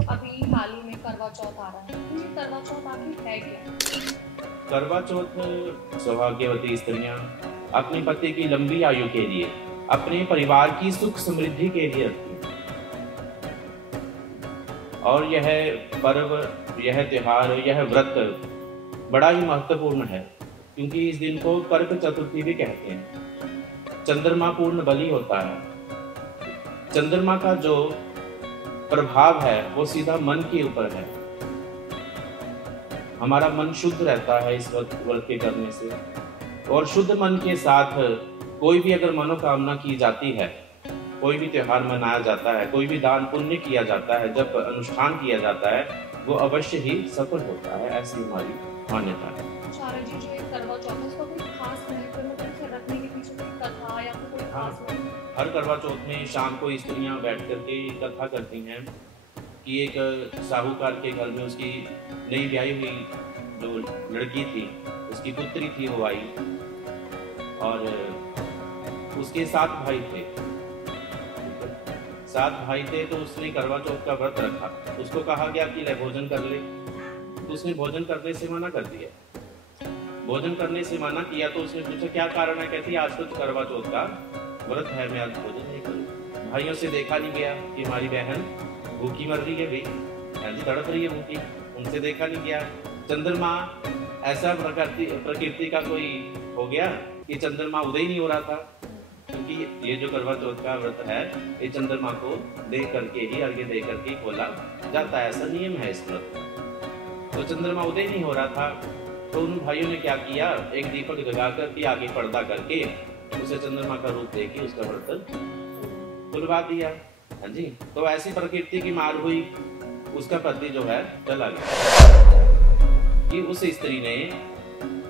अभी हाल ही में करवा चौथ आ रहा है, तो ये करवा चौथ आखिर है क्या? करवा चौथ सौभाग्यवती स्त्रियां अपने पति की लंबी आयु के लिए, अपने परिवार की सुख समृद्धि के लिए रखती हैं। और यह पर्व, यह त्योहार, यह व्रत बड़ा ही महत्वपूर्ण है, क्योंकि इस दिन को कर्क चतुर्थी भी कहते हैं। चंद्रमा पूर्ण बलि होता है। चंद्रमा का जो प्रभाव है वो सीधा मन के ऊपर है। हमारा मन शुद्ध रहता है इस व्रत के करने से, और शुद्ध मन के साथ कोई भी अगर मनोकामना की जाती है, कोई भी त्योहार मनाया जाता है, कोई भी दान पुण्य किया जाता है, जब अनुष्ठान किया जाता है, वो अवश्य ही सफल होता है, ऐसी हमारी मान्यता है। आचार्य जी, जो ये करवा चौथ है, उसका कोई खास महत्व, मतलब इसे रखने के पीछे कोई कथा या फिर कोई खास महत्व? हर करवा चौथ में शाम को स्त्रियां बैठ करके कथा करती हैं कि एक साहूकार के घर में उसकी नई ब्याही हुई जो लड़की थी, उसकी पुत्री थी, वो आई और उसके 7 भाई थे। 7 भाई थे, तो उसने करवा चौथ का व्रत रखा। उसको कहा गया कि ले भोजन कर ले, तो उसने भोजन करने से मना कर दिया। भोजन करने से मना किया तो उसने पूछा क्या कारण है? कहती आज तो करवा चौथ का व्रत है, मैं आज भोजन नहीं करूँ। भाइयों से देखा नहीं गया कि हमारी बहन भूखी मर रही है, भाई ऐसी तड़प रही है भूखी, उनसे देखा नहीं गया। चंद्रमा ऐसा प्रकृति का कोई हो गया कि चंद्रमा उदय नहीं हो रहा था, क्योंकि ये जो करवा चौथ का व्रत है ये चंद्रमा को देख करके ही, अर्घ्य दे करके खोला जाता है, ऐसा नियम है इस व्रत का। तो चंद्रमा उदय नहीं हो रहा था, तो उन भाइयों ने क्या किया, एक दीपक जगा करके आगे पर्दा करके उसे चंद्रमा का रूप देके उसका व्रत बुलवा दिया। हाँ जी, तो ऐसी प्रकृति की मार हुई, उसका पति जो है चला गया कि उस स्त्री ने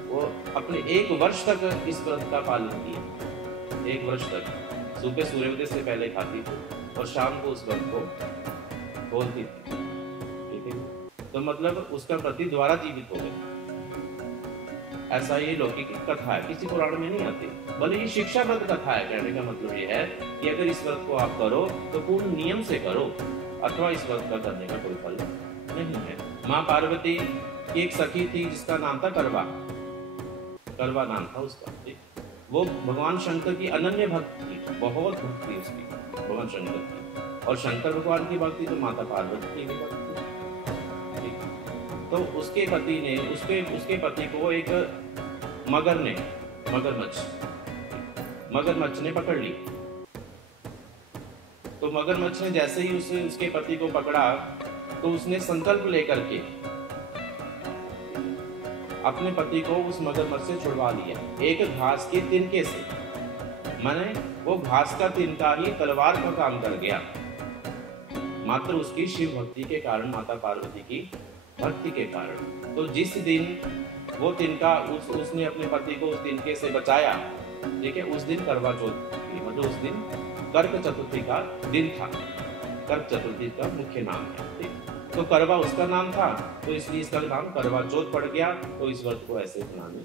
वो अपने 1 वर्ष तक इस व्रत का पालन किया। 1 वर्ष तक सुबह सूर्योदय से पहले खाती थी और शाम को उस व्रत को बोलती थी। ठीक है, तो मतलब उसका पति द्वारा जीवित हो गया। ऐसा ये लौकिक कथा है, किसी पुराण में नहीं आती, भले ये शिक्षाप्रद कथा है। कहने का मतलब ये है कि अगर इस व्रत को आप करो तो पूर्ण नियम से करो, अथवा इस व्रत का करने का कोई फल नहीं है। माँ पार्वती की एक सखी थी जिसका नाम था करवा। करवा नाम था उसका। वो भगवान शंकर की अनन्य भक्त थी, बहुत भक्ति उसकी भगवान शंकर की, और शंकर भगवान की भक्ति तो माता पार्वती की भी भक्ति। तो उसके पति ने उसके पति को एक मगरमच्छ ने पकड़ ली। तो मगरमच्छ ने जैसे ही उसके पति को पकड़ा तो उसने संकल्प लेकर के अपने पति को उस मगरमच्छ से छुड़वा लिया, एक घास के तिनके से। माने वो घास का तिनका ही तलवार का काम कर गया, मात्र उसकी शिव भक्ति के कारण, माता पार्वती की भक्ति के कारण। तो जिस दिन वो तिनका उसने अपने पति को उस तिनके से बचाया, ठीक है, उस दिन करवा चौथ थी, मतलब उस दिन कर्क चतुर्थी का दिन था। कर्क चतुर्थी का मुख्य नाम है, ठीक। तो करवा उसका नाम था, तो इसलिए इसका नाम करवा चौथ पड़ गया। तो इस व्रत को ऐसे मनाने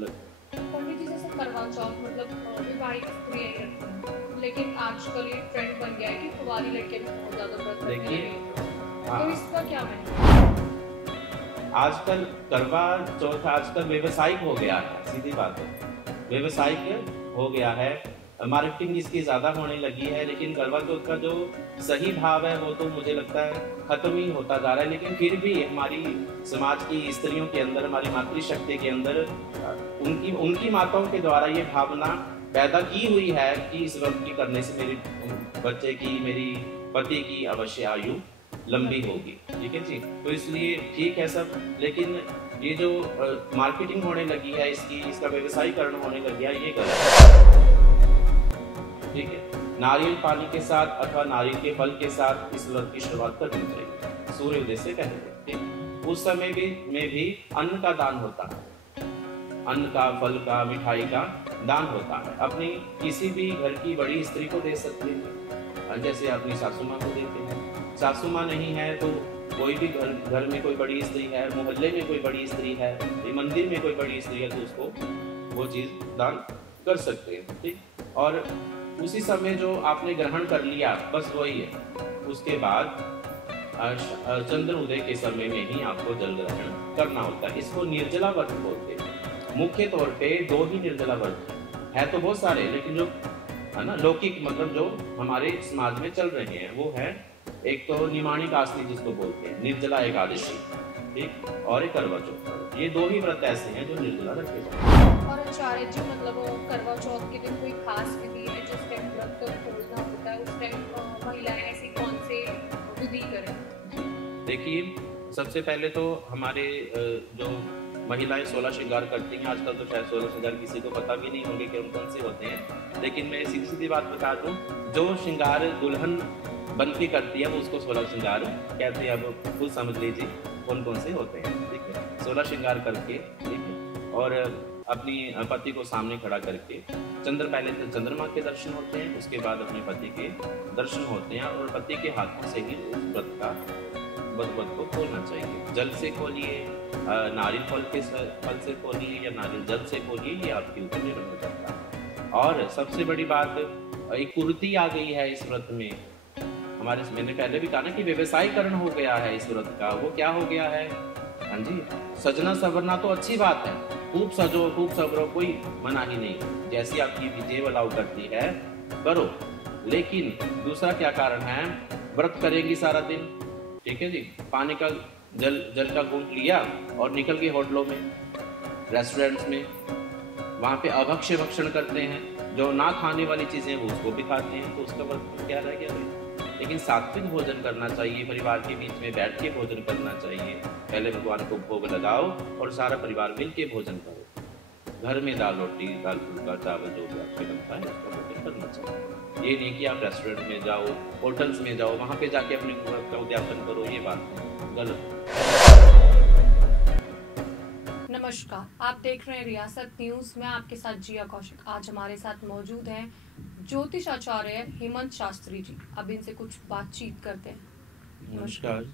लगे। पंडित जी, जैसे करवा चौथ मतलब विवाहित स्त्रियां करती हैं, लेकिन आजकल ये ट्रेंड बन गया है कि कुंवारी लड़कियां भी बहुत ज्यादा व्रत रखने लगी हैं। तो इसका क्या महत्व? आजकल करवा चौथ आजकल व्यवसायिक हो गया है, सीधी बात है, व्यवसायिक हो गया है, मार्केटिंग इसकी ज्यादा होने लगी है। लेकिन करवा चौथ का जो सही भाव है वो तो मुझे लगता है खत्म ही होता जा रहा है। लेकिन फिर भी हमारी समाज की स्त्रियों के अंदर, हमारी मातृशक्ति के अंदर, उनकी माताओं के द्वारा ये भावना पैदा की हुई है कि इस व्रत की करने से मेरे बच्चे की, मेरी पति की अवश्य आयु लंबी होगी। ठीक है जी, तो इसलिए ठीक है सब। लेकिन ये जो मार्केटिंग होने लगी है, इसका व्यवसायीकरण होने लग गया, ये गलत है। ठीक है, नारियल पानी के साथ अथवा नारियल के फल के साथ इस व्रत की शुरुआत करनी चाहिए सूर्योदय से पहले। ठीक, उस समय में भी अन्न का दान होता है, अन्न का, फल का, मिठाई का दान होता है। अपनी किसी भी घर की बड़ी स्त्री को दे सकते हैं, जैसे अपनी सासू माँ को देते हैं। सासू माँ नहीं है तो कोई भी घर में कोई बड़ी स्त्री है, मोहल्ले में कोई बड़ी स्त्री है, मंदिर में कोई बड़ी स्त्री है, तो उसको वो चीज दान कर सकते हैं। ठीक, और उसी समय जो आपने ग्रहण कर लिया बस वही है। उसके बाद चंद्र उदय के समय में ही आपको जल ग्रहण करना होता है। इसको निर्जला व्रत बोलते हैं। मुख्य तौर पे 2 ही निर्जला व्रत है तो बहुत सारे, लेकिन जो है ना लौकिक मतलब जो हमारे समाज में चल रहे हैं वो है, एक तो निमाणी कास्ती जिसको बोलते हैं, निर्जला एकादशी, ठीक, और एक करवा चौथ। ये 2 ही व्रत ऐसे हैं जो निर्जला रखे जाते हैं। और आचार्य जी मतलब करवा चौथ के दिन कोई खास विधि है जिस टाइम व्रत खोलना होता है उस टाइम महिलाएं ऐसी कौन से विधि करें? देखिए, सबसे पहले तो हमारे जो महिलाएं 16 श्रृंगार करती हैं, आजकल तो शायद 16 श्रृंगार किसी को पता भी नहीं होंगे कि उन कौन से होते हैं, लेकिन मैं सीधी सीधी बात बता दूं, जो श्रृंगार दुल्हन बन के करती है वो उसको 16 श्रृंगार कहते हैं। अब खुद समझ लीजिए कौन कौन से होते हैं, ठीक है। 16 श्रृंगार करके, ठीक है, और अपनी पति को सामने खड़ा करके पहले तो चंद्रमा के दर्शन होते हैं, उसके बाद अपने पति के दर्शन होते हैं, और पति के हाथों से ही उस व्रत को खोलना चाहिए। जल से खोलिए, नारियल फल से खोलिए या नारियल जल से खोलिए, ये आपके ऊपर निर्भर करता है। और सबसे बड़ी बात, एक कुरीति आ गई है इस व्रत में हमारे, मैंने पहले भी कहा ना कि व्यवसायीकरण हो गया है इस व्रत का। वो क्या हो गया है? हाँ जी, सजना सवरना तो अच्छी बात है, खूब सजो खूब सवरो, कोई मना ही नहीं, जैसी आपकी विजय अलाउ करती है करो, लेकिन दूसरा क्या कारण है? व्रत करेंगी सारा दिन, ठीक है जी, पानी का जल का घूंट लिया और निकल गए होटलों में, रेस्टोरेंट्स में, वहाँ पे अभक्ष्य भक्षण करते हैं, जो ना खाने वाली चीजें वो उसको भी खाते हैं, तो उसका व्रत क्या रह गया भाई? लेकिन सात्विक भोजन करना चाहिए, परिवार के बीच में बैठ के भोजन करना चाहिए। पहले भगवान को भोग लगाओ और सारा परिवार मिल के भोजन करो। घर में दाल रोटी, दाल फुल्का, चावल जो भी आपके बनता है उसका भोजन करना चाहिए। ये नहीं कि आप रेस्टोरेंट में जाओ, होटल्स में जाओ, वहाँ पे जाके अपने व्रत का उद्यापन करो, ये बात गलत। नमस्कार, आप देख रहे हैं रियासत न्यूज में, आपके साथ जिया कौशिक। आज हमारे साथ मौजूद हैं ज्योतिष आचार्य हेमंत शास्त्री जी। अब इनसे कुछ बातचीत करते हैं। नमस्कार।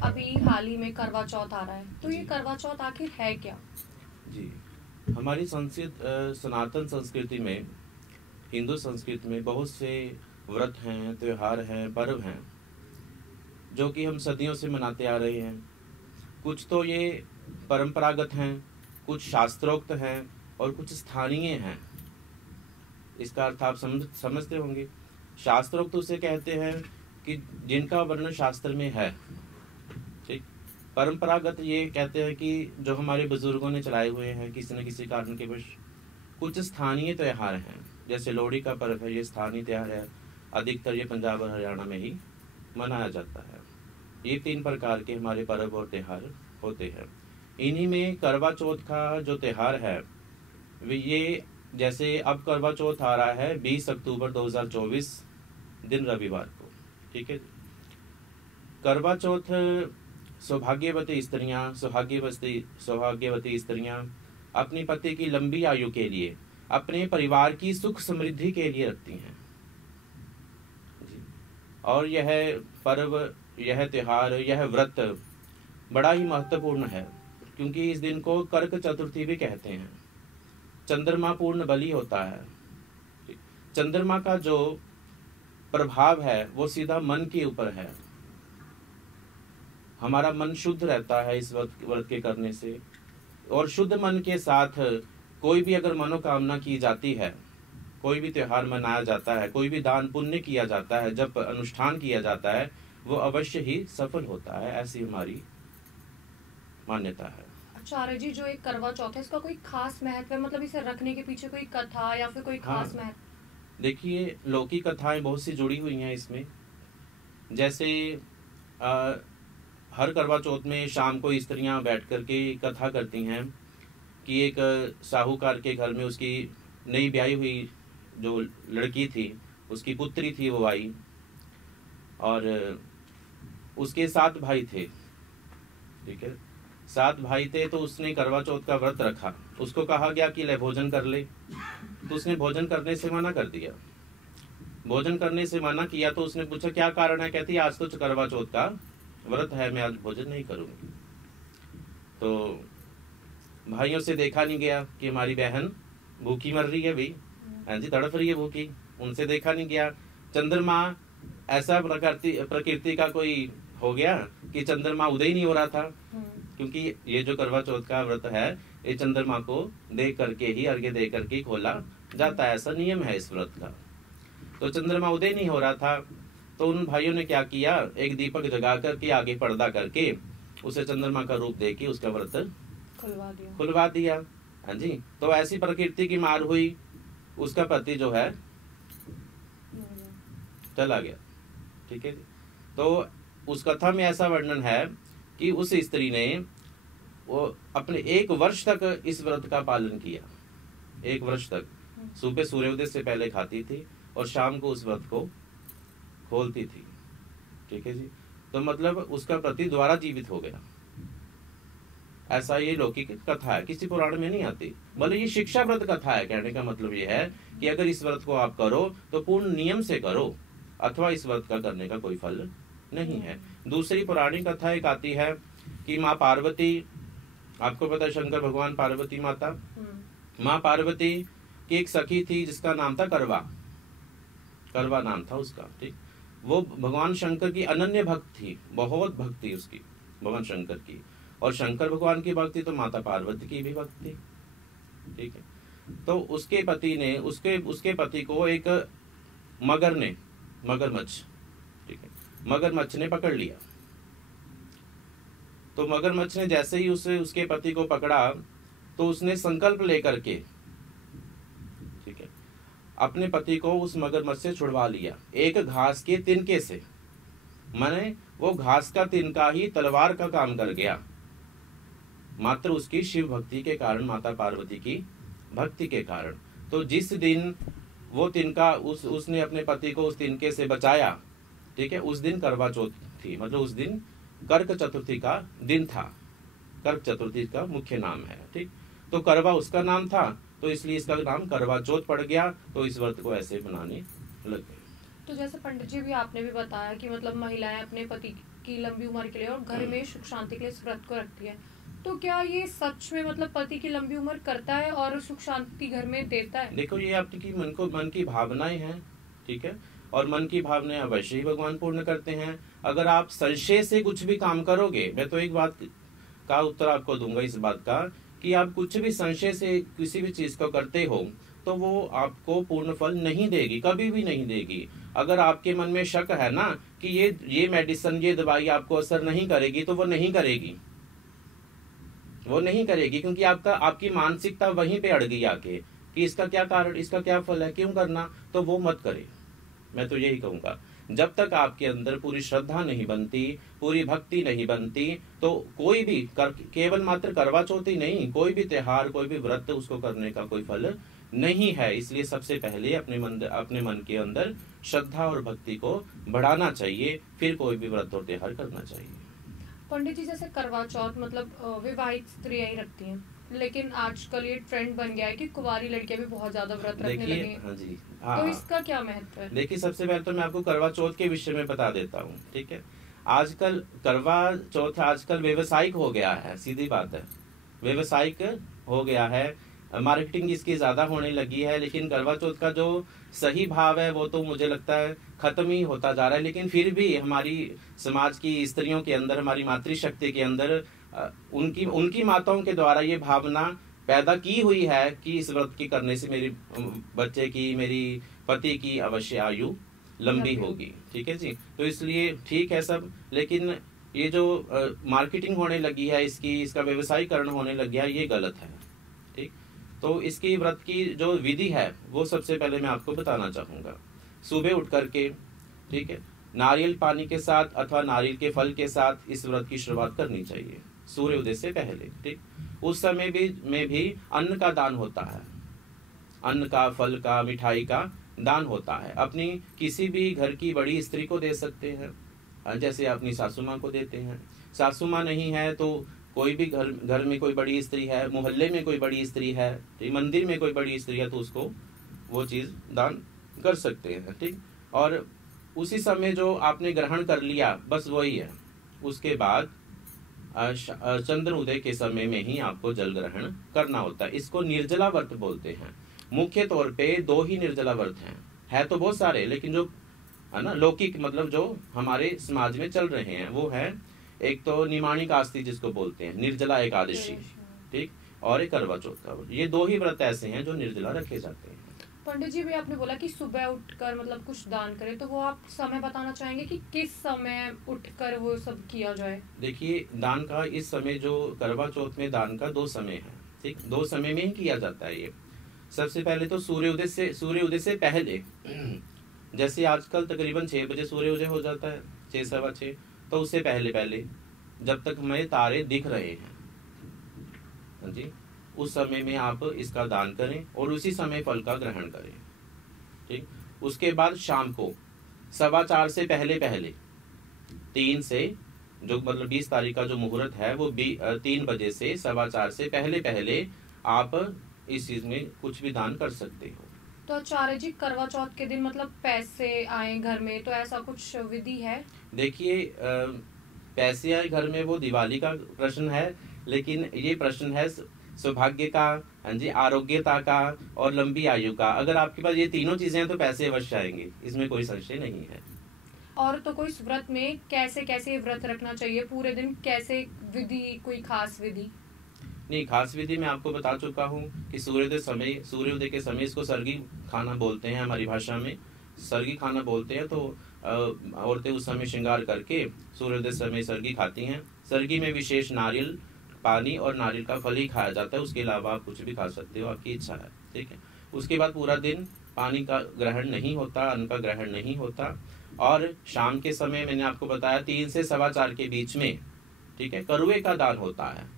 अभी हाल ही में करवा चौथ आ रहा है, तो ये करवा चौथ आखिर है क्या? जी, हमारी सनातन संस्कृति में, हिंदू संस्कृति में बहुत से व्रत हैं, त्योहार हैं, पर्व हैं जो कि हम सदियों से मनाते आ रहे हैं। कुछ तो ये परंपरागत हैं, कुछ शास्त्रोक्त हैं और कुछ स्थानीय हैं। इसका अर्थ आप समझते होंगे। शास्त्रोक्त उसे कहते हैं कि जिनका वर्णन शास्त्र में है, ठीक। परंपरागत ये कहते हैं कि जो हमारे बुजुर्गों ने चलाए हुए हैं किसी न किसी कारण के वश। कुछ स्थानीय त्योहार हैं, जैसे लोहड़ी का पर्व है, ये स्थानीय त्योहार है, अधिकतर ये पंजाब और हरियाणा में ही मनाया जाता है। ये 3 प्रकार के हमारे पर्व और त्योहार होते हैं। इन्हीं में करवा चौथ का जो त्योहार है, ये जैसे अब करवा चौथ आ रहा है 20 अक्टूबर 2024 दिन रविवार को, ठीक है। करवा चौथ सौभाग्यवती स्त्रियां अपने पति की लंबी आयु के लिए, अपने परिवार की सुख समृद्धि के लिए रखती हैं जी। और यह पर्व, यह त्योहार, यह व्रत बड़ा ही महत्वपूर्ण है, क्योंकि इस दिन को कर्क चतुर्थी भी कहते हैं। चंद्रमा पूर्ण बली होता है। चंद्रमा का जो प्रभाव है वो सीधा मन के ऊपर है। हमारा मन शुद्ध रहता है इस व्रत के करने से, और शुद्ध मन के साथ कोई भी अगर मनोकामना की जाती है, कोई भी त्योहार मनाया जाता है, कोई भी दान पुण्य किया जाता है, जब अनुष्ठान किया जाता है, वो अवश्य ही सफल होता है, ऐसी हमारी मान्यता है। आचार्य जी, जो एक करवा चौथ है, इसका कोई खास महत्व है? मतलब इसे रखने के पीछे कोई कथा या फिर कोई खास महत्व? देखिए, लौकिक कथाएं बहुत सी जुड़ी हुई हैं इसमें। जैसे हर करवा चौथ में शाम को स्त्रियां बैठ करके कथा करती हैं कि एक साहूकार के घर में उसकी नई ब्याही हुई जो लड़की थी, उसकी पुत्री थी, वो आई, और उसके 7 भाई थे, ठीक है। 7 भाई थे, तो उसने करवा चौथ का व्रत रखा। उसको कहा गया कि ले भोजन कर ले, तो उसने भोजन करने से मना कर दिया। भोजन करने से मना किया तो उसने पूछा क्या कारण है? कहती आज तो करवा चौथ का व्रत है, मैं आज भोजन नहीं करूंगी। तो भाइयों से देखा नहीं गया कि हमारी बहन भूखी मर रही है भाई, हाँ जी, तड़प रही है भूखी, उनसे देखा नहीं गया। चंद्रमा ऐसा प्रकृति का कोई हो गया कि चंद्रमा उदय ही नहीं हो रहा था, क्योंकि ये जो करवा चौथ का व्रत है ये चंद्रमा को देख करके ही, अर्घ्य दे करके खोला जाता है, ऐसा नियम है इस व्रत का। तो चंद्रमा उदय नहीं हो रहा था, तो उन भाइयों ने क्या किया, एक दीपक जगा करके आगे पर्दा करके उसे चंद्रमा का रूप दे के उसका व्रत खुलवा दिया। हाँ जी, तो ऐसी प्रकृति की मार हुई, उसका पति जो है चला गया। ठीक है जी। तो उस कथा में ऐसा वर्णन है कि उस स्त्री ने वो अपने 1 वर्ष तक इस व्रत का पालन किया। 1 वर्ष तक सुबह सूर्योदय से पहले खाती थी और शाम को उस व्रत को खोलती थी। ठीक है जी। तो मतलब उसका पति द्वारा जीवित हो गया, ऐसा ये लौकिक कथा है, किसी पुराण में नहीं आती। बोले ये शिक्षा व्रत कथा है। कहने का मतलब ये है कि अगर इस व्रत को आप करो तो पूर्ण नियम से करो, अथवा इस व्रत का करने का कोई फल नहीं है। दूसरी पौराणिक कथा एक आती है कि माँ पार्वती, आपको पता है शंकर भगवान पार्वती माता, माँ पार्वती की एक सखी थी जिसका नाम था करवा, करवा नाम था उसका। ठीक, वो भगवान शंकर की अनन्य भक्त थी, बहुत भक्ति उसकी भगवान शंकर की, और शंकर भगवान की भक्ति तो माता पार्वती की भी भक्ति। ठीक है। तो उसके पति ने उसके पति को एक मगरमच्छ, ठीक है, मगरमच्छ ने पकड़ लिया। तो मगरमच्छ ने जैसे ही उसके पति को पकड़ा तो उसने संकल्प लेकर के, ठीक है, अपने पति को उस मगरमच्छ से छुड़वा लिया एक घास के तिनके से। माने वो घास का तिनका ही तलवार का काम कर गया, मात्र उसकी शिव भक्ति के कारण, माता पार्वती की भक्ति के कारण। तो जिस दिन वो तिनका उसने अपने पति को उस तिनके से बचाया, ठीक है, उस दिन करवा चौथ थी, मतलब उस दिन कर्क चतुर्थी का दिन था। कर्क चतुर्थी का मुख्य नाम है। ठीक, तो करवा उसका नाम था, तो इसलिए इसका नाम करवा चौथ पड़ गया। तो इस व्रत को ऐसे मनाने लग गए। तो जैसे पंडित जी भी आपने भी बताया कि मतलब महिलाएं अपने पति की लंबी उम्र के लिए और घर में सुख शांति के लिए इस व्रत को रखती है, तो क्या ये सच में मतलब पति की लंबी उम्र करता है और सुख शांति घर में देता है? देखो, ये आपकी मन की भावनाएं हैं। ठीक है, और मन की भावनाएं अवश्य ही भगवान पूर्ण करते हैं। अगर आप संशय से कुछ भी काम करोगे, मैं तो एक बात का उत्तर आपको दूंगा इस बात का, कि आप कुछ भी संशय से किसी भी चीज को करते हो तो वो आपको पूर्ण फल नहीं देगी, कभी भी नहीं देगी। अगर आपके मन में शक है ना कि ये मेडिसिन, ये दवाई आपको असर नहीं करेगी, तो वो नहीं करेगी, वो नहीं करेगी, क्योंकि आपकी मानसिकता वहीं पे अड़ गई आके कि इसका क्या कारण, इसका क्या फल है, क्यों करना, तो वो मत करे। मैं तो यही कहूंगा, जब तक आपके अंदर पूरी श्रद्धा नहीं बनती, पूरी भक्ति नहीं बनती, तो कोई भी केवल मात्र करवा चौथ ही नहीं, कोई भी त्योहार, कोई भी व्रत, उसको करने का कोई फल नहीं है। इसलिए सबसे पहले अपने मन के अंदर श्रद्धा और भक्ति को बढ़ाना चाहिए, फिर कोई भी व्रत और त्योहार करना चाहिए। पंडित जी, जैसे करवा चौथ मतलब विवाहित स्त्रियां ही रखती हैं, लेकिन आजकल ये ट्रेंड बन गया है कि कुंवारी लड़कियां भी बहुत ज्यादा व्रत रखने लगी हैं। हाँ जी, तो इसका क्या महत्व है? देखिए, सबसे पहले तो मैं आपको करवा चौथ के विषय में बता देता हूँ। ठीक है, आजकल करवा चौथ आजकल व्यवसायिक हो गया है, सीधी बात है, व्यवसायिक हो गया है, मार्केटिंग इसकी ज्यादा होने लगी है। लेकिन करवा चौथ का जो सही भाव है वो तो मुझे लगता है खत्म ही होता जा रहा है। लेकिन फिर भी हमारी समाज की स्त्रियों के अंदर, हमारी मातृशक्ति के अंदर उनकी माताओं के द्वारा ये भावना पैदा की हुई है कि इस व्रत की करने से मेरी बच्चे की, मेरी पति की अवश्य आयु लंबी होगी। ठीक है जी, तो इसलिए ठीक है सब, लेकिन ये जो मार्केटिंग होने लगी है, इसका व्यवसायीकरण होने लग गया, ये गलत है। ठीक, तो इसकी व्रत की जो विधि है वो सबसे पहले मैं आपको बताना चाहूंगा। सुबह उठ करके, ठीक है, नारियल पानी के साथ अथवा नारियल के फल के साथ इस व्रत की शुरुआत करनी चाहिए सूर्योदय से पहले। ठीक, उस समय में भी अन्न का दान होता है, अन्न का, फल का, मिठाई का दान होता है। अपनी किसी भी घर की बड़ी स्त्री को दे सकते हैं, जैसे अपनी सासू माँ को देते हैं। सासू माँ नहीं है तो कोई भी घर में कोई बड़ी स्त्री है, मोहल्ले में कोई बड़ी स्त्री है, मंदिर में कोई बड़ी स्त्री है, तो उसको वो चीज दान कर सकते हैं। ठीक, और उसी समय जो आपने ग्रहण कर लिया बस वही है। उसके बाद चंद्र उदय के समय में ही आपको जल ग्रहण करना होता है। इसको निर्जला व्रत बोलते हैं। मुख्य तौर पे 2 ही निर्जला व्रत हैं, है तो बहुत सारे, लेकिन जो है ना, लौकिक मतलब जो हमारे समाज में चल रहे हैं वो है, एक तो निमाणी कास्ती जिसको बोलते हैं, निर्जला एकादशी, ठीक, और एक करवा चौथ का व्रत। ये 2 ही व्रत ऐसे हैं जो निर्जला रखे जाते हैं। पंडित जी, भी आपने बोला कि सुबह उठकर मतलब कुछ दान करें, तो वो आप समय बताना चाहेंगे कि किस समय उठकर वो सब किया जाए? देखिए, दान का इस समय जो करवा चौथ में दान का 2 समय है, ठीक, 2 समय में ही किया जाता है ये। सबसे पहले तो सूर्योदय से पहले, जैसे आजकल तकरीबन 6 बजे सूर्योदय हो जाता है, 6 सवा 6, तो उससे पहले पहले जब तक हमें तारे दिख रहे हैं, हाँ जी, उस समय में आप इसका दान करें और उसी समय फल का ग्रहण करें, ठीक। उसके बाद शाम को 4:15 से पहले पहले, 3 से जो मतलब 20 तारीख का जो मुहूर्त है वो 3 बजे से 4:15 से पहले पहले आप इस चीज में कुछ भी दान कर सकते हो। तो आचार्य जी, करवा चौथ के दिन मतलब पैसे आए घर में, तो ऐसा कुछ विधि है? देखिए, पैसे आए घर में वो दिवाली का प्रश्न है, लेकिन ये प्रश्न है सौभाग्य का, हाँ जी, आरोग्यता का और लंबी आयु का। अगर आपके पास ये तीनों चीजें हैं तो पैसे अवश्य आएंगे, इसमें कोई संशय नहीं है। और तो कोई व्रत में कैसे कैसे व्रत रखना चाहिए पूरे दिन, कैसे विधि, कोई खास विधि? नहीं, खास विधि मैं आपको बता चुका हूँ कि सूर्योदय के समय इसको सर्गी खाना बोलते हैं, हमारी भाषा में सर्गी खाना बोलते हैं। तो औरतें उस समय श्रृंगार करके सूर्योदय समय सर्गी खाती हैं। सर्गी में विशेष नारियल पानी और नारियल का फल ही खाया जाता है, उसके अलावा आप कुछ भी खा सकते हो, आपकी इच्छा है, ठीक है। उसके बाद पूरा दिन पानी का ग्रहण नहीं होता, अन्न का ग्रहण नहीं होता। और शाम के समय मैंने आपको बताया 3 से 4:15 के बीच में, ठीक है, करुए का दान होता है।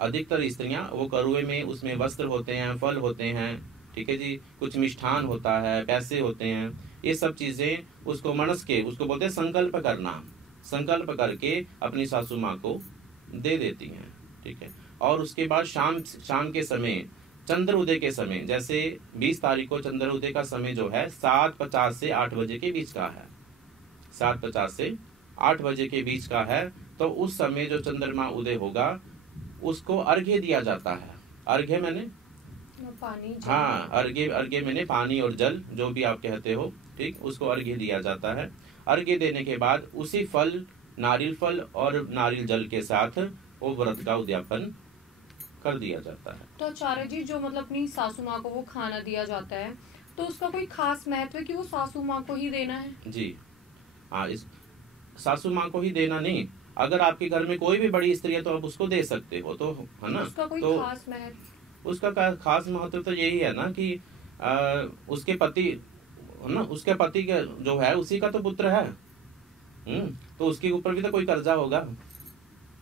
अधिकतर स्त्रियां वो करुए में, उसमें वस्त्र होते हैं, फल होते हैं, ठीक है जी, कुछ मिष्ठान होता है, पैसे होते हैं, ये सब चीजें उसको मनस के, उसको बोलते हैं संकल्प करना, संकल्प करके अपनी सासू माँ को दे देती हैं, ठीक है। और उसके बाद शाम के समय, चंद्र उदय के समय, जैसे 20 तारीख को चंद्र उदय का समय जो है 7:50 से 8 बजे के बीच का है, 7:50 से 8 बजे के बीच का है। तो उस समय जो चंद्रमा उदय होगा उसको अर्घ्य दिया जाता है। अर्घ्य मैंने पानी, हाँ, अर्घ्य मैंने पानी और जल, जो भी आप कहते हो, ठीक, उसको अर्घ्य दिया जाता है। अर्घ्य देने के बाद उसी फल, नारियल फल और नारियल जल के साथ वो व्रत का उद्यापन कर दिया जाता है। तो आचार्य जी, जो मतलब अपनी सासू माँ को वो खाना दिया जाता है, तो उसका कोई खास महत्व है कि वो सासू माँ को ही देना है? जी हाँ, इस सासू माँ को ही देना नहीं, अगर आपके घर में कोई भी बड़ी स्त्री है तो आप उसको दे सकते हो, तो है ना। उसका कोई तो खास महत्व? उसका खास महत्व तो यही है ना कि उसके पति, ना, उसके पति के जो है उसी का तो पुत्र है, तो उसके ऊपर भी तो कोई कर्जा होगा।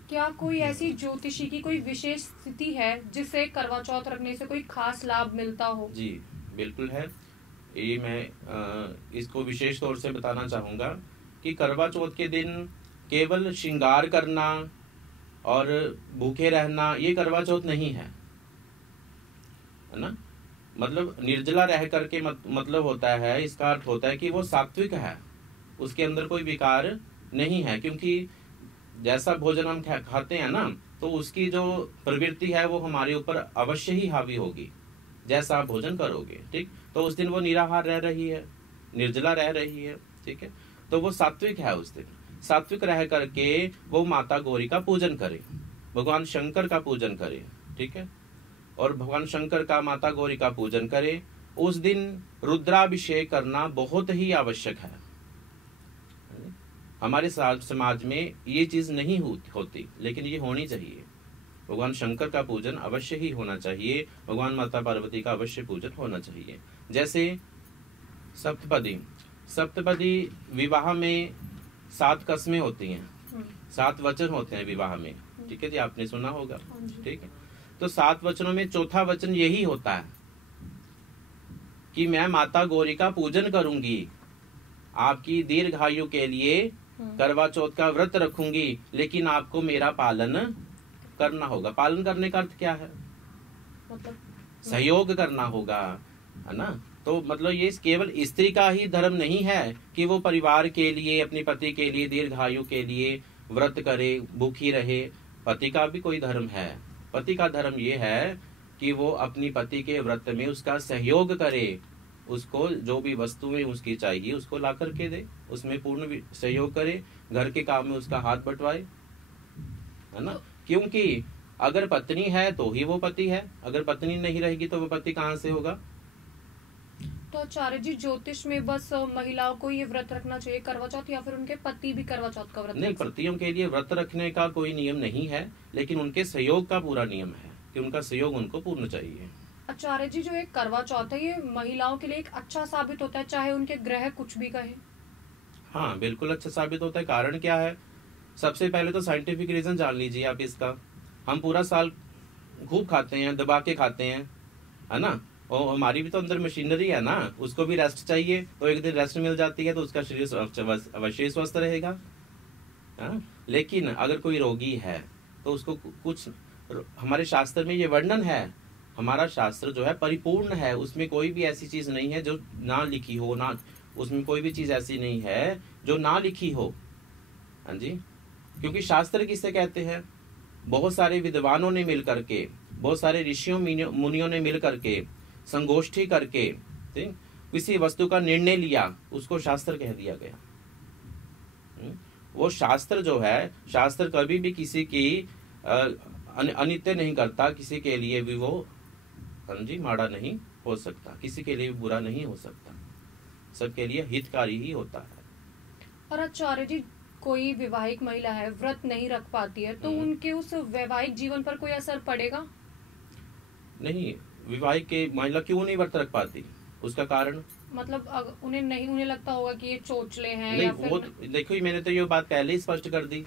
क्या कोई ऐसी ज्योतिषी की कोई विशेष स्थिति है जिससे करवा चौथ रखने से कोई खास लाभ मिलता हो? जी बिल्कुल है, ये मैं इसको विशेष तौर से बताना चाहूंगा कि करवा चौथ के दिन केवल श्रृंगार करना और भूखे रहना ये करवा चौथ नहीं है ना। मतलब निर्जला रह करके मतलब होता है, इसका अर्थ होता है कि वो सात्विक है, उसके अंदर कोई विकार नहीं है, क्योंकि जैसा भोजन हम खाते हैं ना, तो उसकी जो प्रवृत्ति है वो हमारे ऊपर अवश्य ही हावी होगी, जैसा आप भोजन करोगे, ठीक। तो उस दिन वो निराहार रह रही है, निर्जला रह रही है, ठीक है, तो वो सात्विक है। उस दिन सात्विक रह करके वो माता गौरी का पूजन करे, भगवान शंकर का पूजन करे, ठीक है, और भगवान शंकर का, माता गौरी का पूजन करे। उस दिन रुद्राभिषेक करना बहुत ही आवश्यक है। हमारे समाज में ये चीज नहीं होती, लेकिन ये होनी चाहिए। भगवान शंकर का पूजन अवश्य ही होना चाहिए, भगवान माता पार्वती का अवश्य पूजन होना चाहिए। जैसे सप्तपदी विवाह में 7 कस्में होती हैं, 7 वचन होते हैं विवाह में, ठीक है जी, आपने सुना होगा, ठीक है। तो 7 वचनों में चौथा वचन यही होता है कि मैं माता गौरी का पूजन करूंगी, आपकी दीर्घायु के लिए करवा चौथ का व्रत रखूंगी, लेकिन आपको मेरा पालन करना होगा। पालन करने का अर्थ क्या है? मतलब सहयोग करना होगा, है ना। तो मतलब ये केवल स्त्री का ही धर्म नहीं है कि वो परिवार के लिए, अपने पति के लिए, दीर्घायु के लिए व्रत करे, भूखी रहे। पति का भी कोई धर्म है। पति का धर्म ये है कि वो अपनी पति के व्रत में उसका सहयोग करे, उसको जो भी वस्तुएं उसकी चाहिए उसको ला करके दे, उसमें पूर्ण सहयोग करे, घर के काम में उसका हाथ बंटवाए, है ना। क्योंकि अगर पत्नी है तो ही वो पति है, अगर पत्नी नहीं रहेगी तो वो पति कहाँ से होगा। तो आचार्य जी, ज्योतिष में बस महिलाओं को ये व्रत रखना चाहिए करवा चौथ, या फिर उनके पति भी करवा चौथ का व्रत नहीं, रख सकते? पतियों के लिए व्रत रखने का कोई नियम नहीं है, लेकिन उनके सहयोग का पूरा नियम है कि उनका सहयोग उनको पूर्ण चाहिए। आचार्य जी, जो एक करवा चौथ है ये महिलाओं के लिए एक अच्छा साबित होता है, चाहे उनके ग्रह कुछ भी कहे? हाँ बिल्कुल अच्छा साबित होता है। कारण क्या है, सबसे पहले तो साइंटिफिक रीजन जान लीजिए आप इसका। हम पूरा साल खूब खाते हैं, दबा के खाते हैं, है ना, और हमारी भी तो अंदर मशीनरी है ना, उसको भी रेस्ट चाहिए, तो एक दिन रेस्ट मिल जाती है तो उसका शरीर अवश्य स्वस्थ रहेगा। हाँ? लेकिन अगर कोई रोगी है तो उसको कुछ, हमारे शास्त्र में ये वर्णन है, हमारा शास्त्र जो है परिपूर्ण है, उसमें कोई भी ऐसी चीज नहीं है जो ना लिखी हो, ना उसमें कोई भी चीज ऐसी नहीं है जो ना लिखी हो। हाँ जी, क्योंकि शास्त्र किसे कहते हैं, बहुत सारे विद्वानों ने मिल करके, बहुत सारे ऋषियों मुनियों ने मिल करके संगोष्ठी करके किसी वस्तु का निर्णय लिया, उसको शास्त्र कह दिया गया। वो शास्त्र जो है, शास्त्र कभी भी किसी की अनित्य नहीं करता, किसी के लिए भी वो जी माड़ा नहीं हो सकता, किसी के लिए भी बुरा नहीं हो सकता, सबके लिए हितकारी ही होता है। और आचार्य जी, कोई विवाहिक महिला है, व्रत नहीं रख पाती है, तो उनके उस वैवाहिक जीवन पर कोई असर पड़ेगा? नहीं, विवाहिक के महिला क्यों नहीं व्रत रख पाती, उसका कारण मतलब उन्हें लगता होगा कि ये चोचले हैं, नहीं, या फिर वो देखो मैंने तो ये बात पहले ही स्पष्ट कर दी,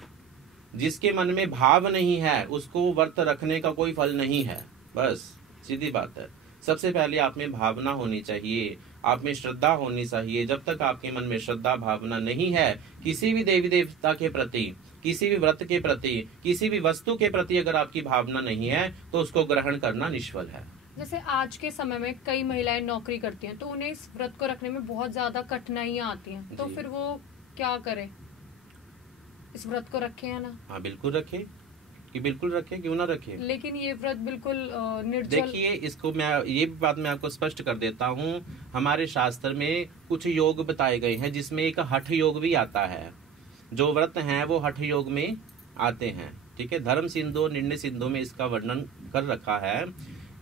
जिसके मन में भाव नहीं है उसको व्रत रखने का कोई फल नहीं है, बस सीधी बात है। सबसे पहले आप में भावना होनी चाहिए, आप में श्रद्धा होनी चाहिए। जब तक आपके मन में श्रद्धा भावना नहीं है किसी भी देवी देवता के प्रति, किसी भी व्रत के प्रति, किसी भी वस्तु के प्रति अगर आपकी भावना नहीं है तो उसको ग्रहण करना निष्फल है। जैसे आज के समय में कई महिलाएं नौकरी करती हैं, तो उन्हें इस व्रत को रखने में बहुत ज्यादा कठिनाइयां आती हैं, तो फिर वो क्या करें, इस व्रत को रखें या ना? हाँ बिल्कुल रखे, कि बिल्कुल रखे, क्यों ना रखे। लेकिन ये व्रत बिल्कुल निर्जल। देखिए, इसको मैं ये बात मैं आपको स्पष्ट कर देता हूँ, हमारे शास्त्र में कुछ योग बताए गए हैं जिसमें एक हठ योग भी आता है। जो व्रत हैं वो हठ योग में आते हैं, ठीक है। धर्म सिंधु, निर्णय सिंधु में इसका वर्णन कर रखा है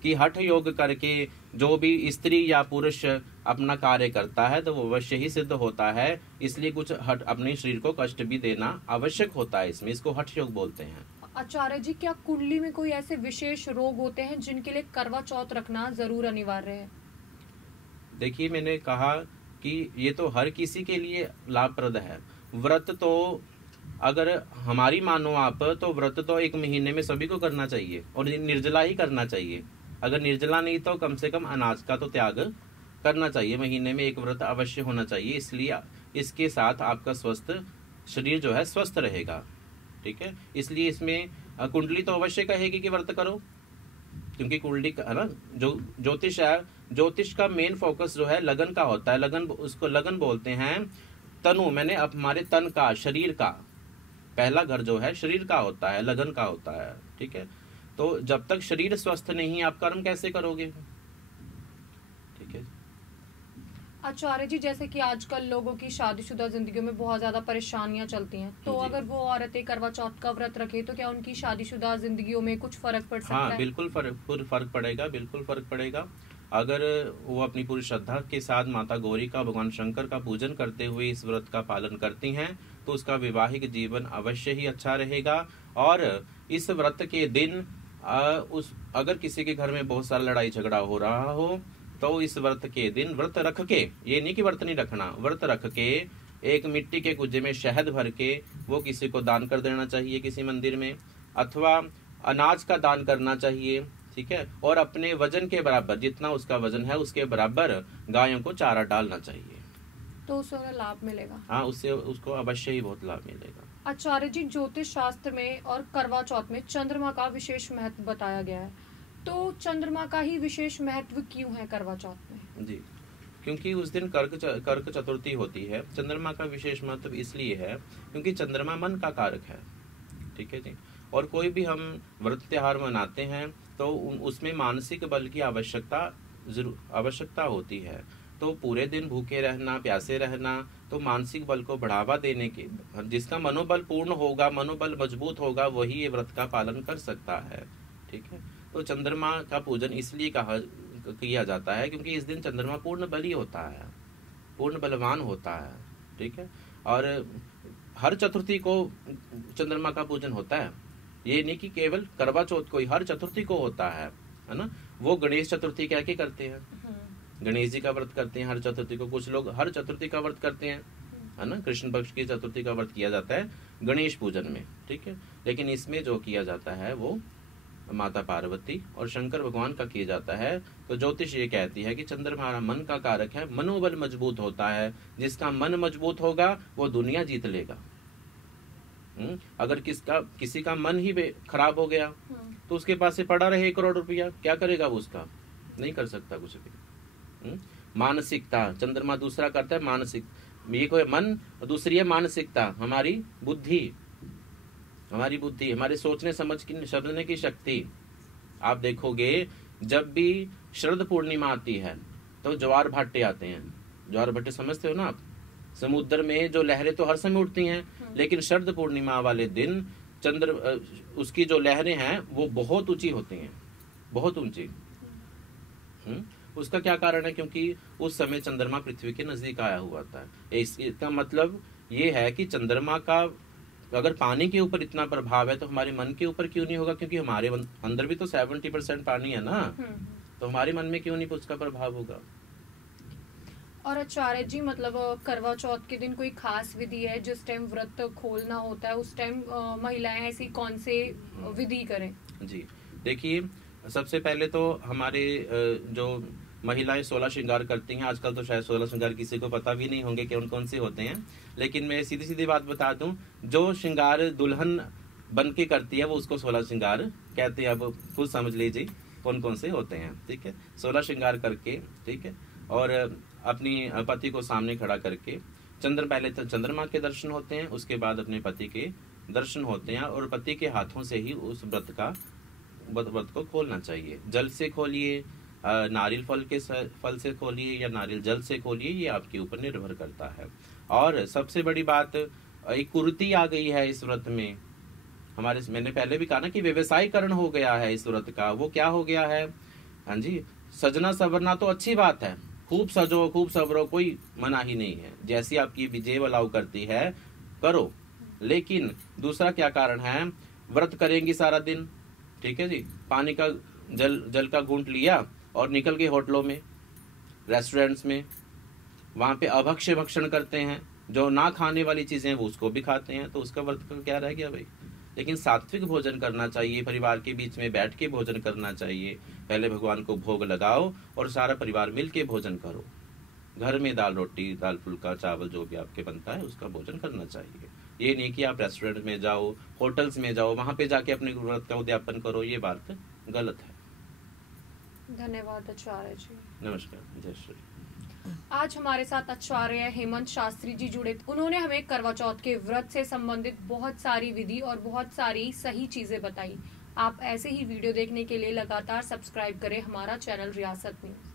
कि हठ योग करके जो भी स्त्री या पुरुष अपना कार्य करता है तो वो अवश्य ही सिद्ध होता है। इसलिए कुछ हठ अपने शरीर को कष्ट भी देना आवश्यक होता है, इसमें इसको हठ योग बोलते हैं। आचार्य जी, क्या कुंडली में कोई ऐसे विशेष रोग होते हैं जिनके लिए करवा चौथ रखना जरूर अनिवार्य है? देखिए, मैंने कहा कि ये तो हर किसी के लिए लाभप्रद है। व्रत तो अगर हमारी मानो आप, तो व्रत तो एक महीने में सभी को करना चाहिए और निर्जला ही करना चाहिए। अगर निर्जला नहीं तो कम से कम अनाज का तो त्याग करना चाहिए, महीने में एक व्रत अवश्य होना चाहिए। इसलिए इसके साथ आपका स्वस्थ शरीर जो है स्वस्थ रहेगा, ठीक है। इसलिए इसमें कुंडली तो अवश्य कहेगी कि व्रत करो, क्योंकि कुंडली है ना, जो ज्योतिष है, ज्योतिष का मेन फोकस जो है लगन का होता है। लगन, उसको लगन बोलते हैं। तनु मैंने हमारे तन का, शरीर का पहला घर जो है शरीर का होता है, लगन का होता है, ठीक है। तो जब तक शरीर स्वस्थ नहीं, आप कर्म कैसे करोगे, ठीक है। आचार्य जी, जैसे कि आजकल लोगों की शादीशुदा जिंदगी में बहुत ज्यादा परेशानियां चलती हैं, तो अगर वो औरतें करवा चौथ का व्रत रखे तो क्या उनकी शादीशुदा जिंदगियों में कुछ फर्क पड़ सकता है? हाँ बिल्कुल फर्क पड़ेगा, बिल्कुल फर्क पड़ेगा। अगर वो अपनी पूरी श्रद्धा के साथ माता गौरी का, भगवान शंकर का पूजन करते हुए इस व्रत का पालन करती हैं तो उसका वैवाहिक जीवन अवश्य ही अच्छा रहेगा। और इस व्रत के दिन अगर किसी के घर में बहुत सारा लड़ाई झगड़ा हो रहा हो तो इस व्रत के दिन व्रत रख के, ये नहीं कि व्रत नहीं रखना, व्रत रख के एक मिट्टी के कुज्जे में शहद भर के वो किसी को दान कर देना चाहिए किसी मंदिर में, अथवा अनाज का दान करना चाहिए, ठीक है। और अपने वजन के बराबर, जितना उसका वजन है उसके बराबर गायों को चारा डालना चाहिए, तो उससे लाभ मिलेगा। हाँ, उससे उसको अवश्य ही बहुत लाभ मिलेगा। आचार्य जी, ज्योतिष शास्त्र में और करवा चौथ में चंद्रमा का विशेष महत्व बताया गया है, तो चंद्रमा का ही विशेष महत्व क्यों है करवा चौथ में? जी, क्योंकि उस दिन कर्क चतुर्थी होती है। चंद्रमा का विशेष महत्व इसलिए है क्योंकि चंद्रमा मन का कारक है, ठीक है जी। और कोई भी हम व्रत त्योहार मनाते हैं तो उसमें मानसिक बल की आवश्यकता होती है। तो पूरे दिन भूखे रहना, प्यासे रहना, तो मानसिक बल को बढ़ावा देने के, जिसका मनोबल पूर्ण होगा, मनोबल मजबूत होगा, वही ये व्रत का पालन कर सकता है। ठीक है, तो चंद्रमा का पूजन इसलिए किया जाता है क्योंकि इस दिन चंद्रमा पूर्ण बली होता है, पूर्ण बलवान होता है। ठीक है, और हर चतुर्थी को चंद्रमा का पूजन होता है, ये नहीं कि केवल करवा चौथ को ही, हर चतुर्थी को होता है ना। वो गणेश चतुर्थी क्या क्या करते हैं, गणेश जी का व्रत करते हैं हर चतुर्थी को, कुछ लोग हर चतुर्थी का व्रत करते हैं, है ना। कृष्ण पक्ष की चतुर्थी का व्रत किया जाता है गणेश पूजन में। ठीक है, लेकिन इसमें जो किया जाता है वो माता पार्वती और शंकर भगवान का किया जाता है। तो ज्योतिष ये कहती है कि चंद्रमा मन का कारक है, मनोबल मजबूत होता है, जिसका मन मजबूत होगा वो दुनिया जीत लेगा। अगर किसी का मन ही खराब हो गया तो उसके पास से पड़ा रहे 1 करोड़ रुपया, क्या करेगा वो, उसका नहीं कर सकता कुछ भी। मानसिकता चंद्रमा दूसरा करता है, मानसिक, ये कोई मन, दूसरी है मानसिकता, हमारी बुद्धि, हमारे सोचने समझने की शक्ति। आप देखोगे जब भी शरद पूर्णिमा आती है तो ज्वार भाटे आते हैं। ज्वार भाटे समझते हो ना आप, समुद्र में जो लहरें तो हर समय उठती हैं, लेकिन शरद पूर्णिमा वाले दिन उसकी जो लहरें हैं वो बहुत ऊंची होती हैं, बहुत ऊंची। उसका क्या कारण है, क्योंकि उस समय चंद्रमा पृथ्वी के नजदीक आया हुआ था। इसका मतलब ये है कि चंद्रमा का अगर पानी के ऊपर इतना प्रभाव है तो हमारे मन के ऊपर क्यों नहीं होगा, क्योंकि हमारे अंदर भी तो 70% पानी है ना, तो हमारे मन में क्यों नहीं उसका प्रभाव होगा। और आचार्य जी, मतलब करवा चौथ के दिन कोई खास विधि है जिस टाइम व्रत खोलना होता है, उस टाइम महिलाएं ऐसी कौन से विधि करें? जी देखिए, सबसे पहले तो हमारे जो महिलाएं 16 श्रृंगार करती हैं, आजकल तो शायद 16 श्रृंगार किसी को पता भी नहीं होंगे कि कौन से होते हैं, लेकिन मैं सीधी सीधी बात बता दूं, जो श्रृंगार दुल्हन बन के करती है वो उसको 16 श्रृंगार कहते हैं। अब खुद समझ लीजिए कौन कौन से होते हैं। ठीक है, 16 श्रृंगार करके, ठीक है, और अपनी पति को सामने खड़ा करके पहले तो चंद्रमा के दर्शन होते हैं, उसके बाद अपने पति के दर्शन होते हैं, और पति के हाथों से ही उस व्रत को खोलना चाहिए। जल से खोलिए, नारियल फल से खोलिए या नारियल जल से खोलिए, ये आपके ऊपर निर्भर करता है। और सबसे बड़ी बात, एक कुरीति आ गई है इस व्रत में हमारे, मैंने पहले भी कहा ना कि व्यवसायीकरण हो गया है इस व्रत का। वो क्या हो गया है, हाँ जी, सजना सवरना तो अच्छी बात है, खूब सजो खूब सवरो, कोई मना ही नहीं है, जैसी आपकी विजय अलाउ करती है करो। लेकिन दूसरा क्या कारण है, व्रत करेंगी सारा दिन, ठीक है जी, पानी का जल का घूंट लिया और निकल गए होटलों में, रेस्टोरेंट्स में, वहां पे अभक्ष्य भक्षण करते हैं, जो ना खाने वाली चीजें वो उसको भी खाते हैं, तो उसका व्रत का क्या रह गया भाई। लेकिन सात्विक भोजन करना चाहिए, परिवार के बीच में बैठ के भोजन करना चाहिए। पहले भगवान को भोग लगाओ और सारा परिवार मिल के भोजन करो। घर में दाल रोटी, दाल फुल्का, चावल जो भी आपके बनता है उसका भोजन करना चाहिए। ये नहीं कि आप रेस्टोरेंट में जाओ, होटल्स में जाओ, वहां पे जाके अपने व्रत का उद्यापन करो, ये बात गलत है। धन्यवाद आचार्य जी। नमस्कार, जय श्री। आज हमारे साथ आचार्य हेमंत शास्त्री जी जुड़े। उन्होंने हमें करवा चौथ के व्रत से संबंधित बहुत सारी विधि और बहुत सारी सही चीजें बताई। आप ऐसे ही वीडियो देखने के लिए लगातार सब्सक्राइब करें हमारा चैनल रियासत न्यूज।